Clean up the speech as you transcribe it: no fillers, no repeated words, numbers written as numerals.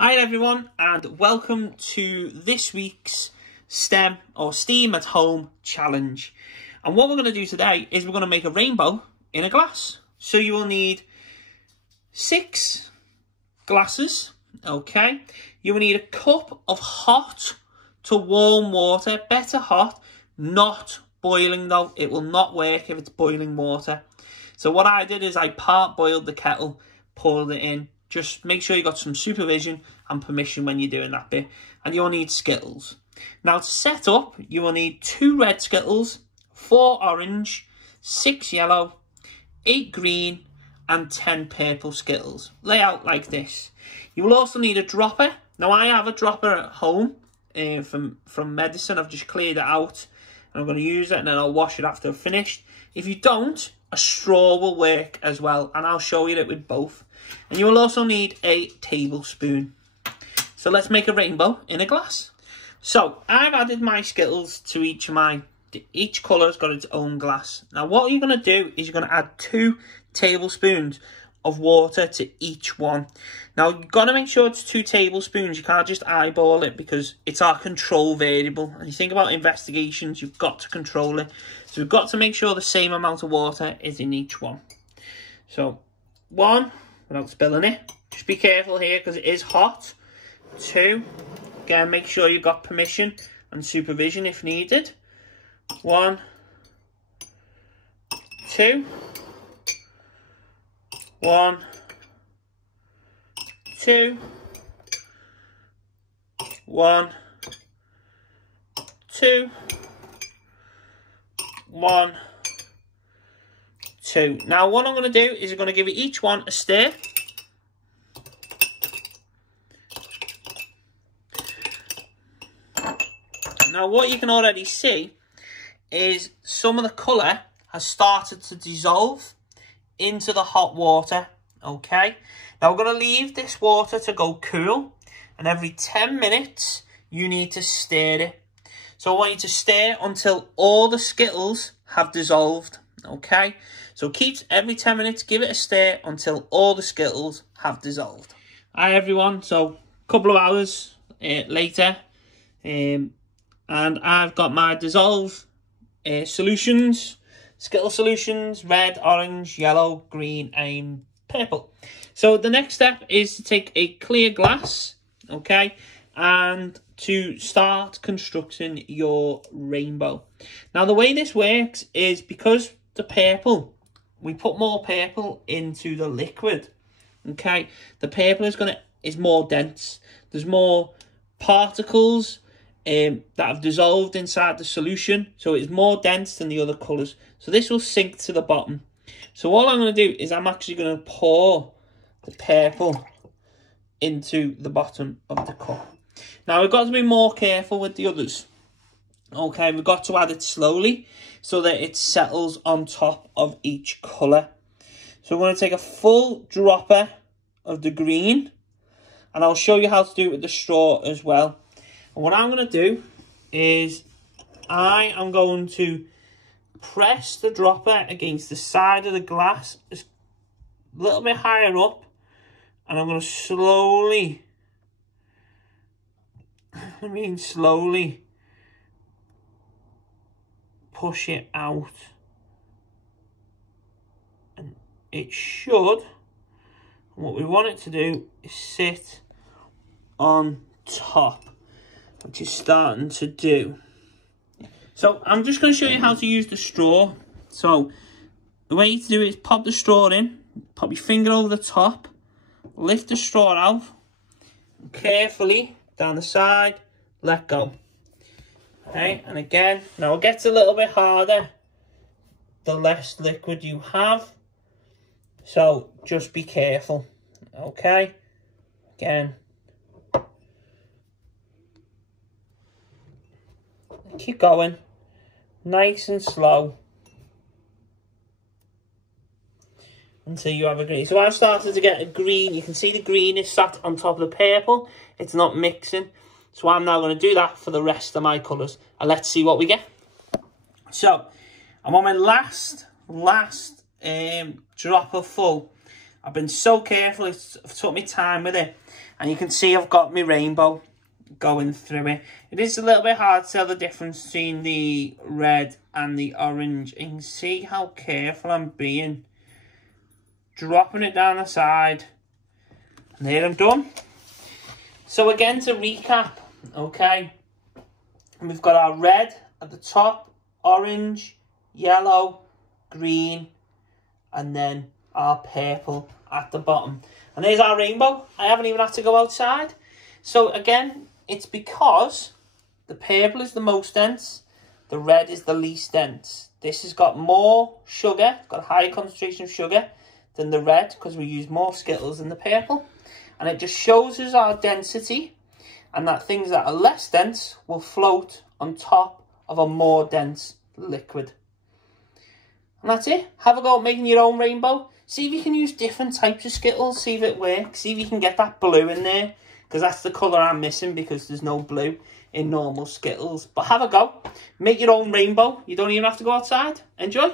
Hi everyone, and welcome to this week's STEM or STEAM at Home challenge. And what we're going to do today is we're going to make a rainbow in a glass. So you will need 6 glasses, okay? You will need a cup of hot to warm water, better hot, not boiling though. It will not work if it's boiling water. So what I did is I part-boiled the kettle, poured it in. Just make sure you got some supervision and permission when you're doing that bit. And you'll need Skittles. Now to set up, you will need 2 red Skittles, 4 orange, 6 yellow, 8 green and 10 purple Skittles. Lay out like this. You will also need a dropper. Now I have a dropper at home from medicine. I've just cleared it out. And I'm going to use it and then I'll wash it after I've finished. If you don't, a straw will work as well. And I'll show you it with both. And you will also need a tablespoon. So let's make a rainbow in a glass. So I've added my Skittles to each colour's got its own glass. Now what you're going to do is you're going to add 2 tablespoons of water to each one. Now you've got to make sure it's 2 tablespoons. You can't just eyeball it because it's our control variable. And you think about investigations, you've got to control it. So we've got to make sure the same amount of water is in each one. So 1, without spilling it. Just be careful here because it is hot. 2, again, make sure you've got permission and supervision if needed. 1, 2, 1, 2, 1, 2, 1, 2. Now what I'm going to do is I'm going to give each one a stir. Now what you can already see is some of the colour has started to dissolve into the hot water, okay? Now we're going to leave this water to go cool, and every 10 minutes you need to stir it. So I want you to stir until all the Skittles have dissolved, okay? So keep every 10 minutes, give it a stir until all the Skittles have dissolved. Hi everyone, so a couple of hours later, and I've got my dissolved solutions, Skittle solutions, red, orange, yellow, green and purple. So the next step is to take a clear glass, okay, and to start constructing your rainbow. Now the way this works is because the purple, we put more purple into the liquid, okay, the purple is more dense. There's more particles that have dissolved inside the solution, so it's more dense than the other colours. So this will sink to the bottom. So all I'm going to do is I'm actually going to pour the purple into the bottom of the cup. Now we've got to be more careful with the others. Okay, we've got to add it slowly so that it settles on top of each colour. So we're going to take a full dropper of the green, and I'll show you how to do it with the straw as well. And what I'm going to do is I am going to press the dropper against the side of the glass a little bit higher up, and I'm going to slowly push it out, and it should, what we want it to do is sit on top, which is starting to do. So I'm just going to show you how to use the straw. So the way to do it is pop the straw in, pop your finger over the top, lift the straw out, and carefully down the side, let go. Okay, and again, now it gets a little bit harder the less liquid you have. So just be careful. Okay, again. Keep going, nice and slow, until you have a green. So I've started to get a green. You can see the green is sat on top of the purple. It's not mixing. So I'm now going to do that for the rest of my colours. And let's see what we get. So I'm on my last dropper full I've been so careful. I've took my time with it. And you can see I've got my rainbow going through it. It is a little bit hard to tell the difference between the red and the orange. You can see how careful I'm being. Dropping it down the side. And there I'm done. So again, to recap, okay, we've got our red at the top, orange, yellow, green, and then our purple at the bottom. And there's our rainbow. I haven't even had to go outside. So again, it's because the purple is the most dense, the red is the least dense. This has got more sugar, got a higher concentration of sugar than the red because we use more Skittles than the purple. And it just shows us our density and that things that are less dense will float on top of a more dense liquid. And that's it. Have a go at making your own rainbow. See if you can use different types of Skittles. See if it works. See if you can get that blue in there. Because that's the colour I'm missing because there's no blue in normal Skittles. But have a go. Make your own rainbow. You don't even have to go outside. Enjoy.